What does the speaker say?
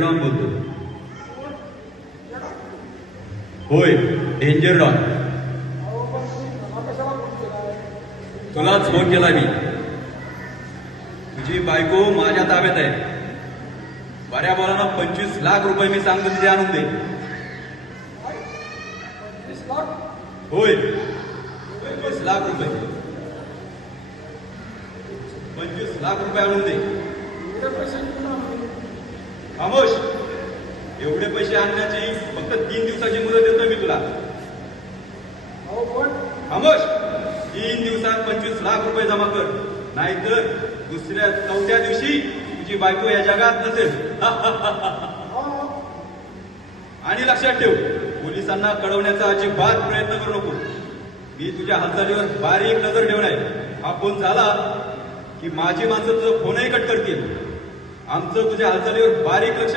Don बोलतो. होय, danger don. तुलाच फोन केला मी. तुझी बायको माझ्या ताब्यात आहे. बऱ्या बोलांना 25 लाख रुपये मी सांगतो तिथे आणून दे. होय, 25 लाख रुपये. 25 लाख रुपये आणून दे. खामोश. एवढे पैसे आणण्याची फक्त 3 दिवसाची मुदत देतो मी तुला. खामोश. 3 दिवसात 25 लाख रुपये जमा कर, नाहीतर दुसऱ्या 4थ्या दिवशी तुझी बायको या जगात नसेल. आणि लक्षात ठेव, पोलिसांना कळवण्याचा अजिबात प्रयत्न करू नको. मी तुझ्या हालचालीवर बारीक नजर ठेवणार. हा फोन झाला की माझी माणसं तुझं फोनही कट करतील. आमचं तुझ्या हालचालीवर बारीक लक्ष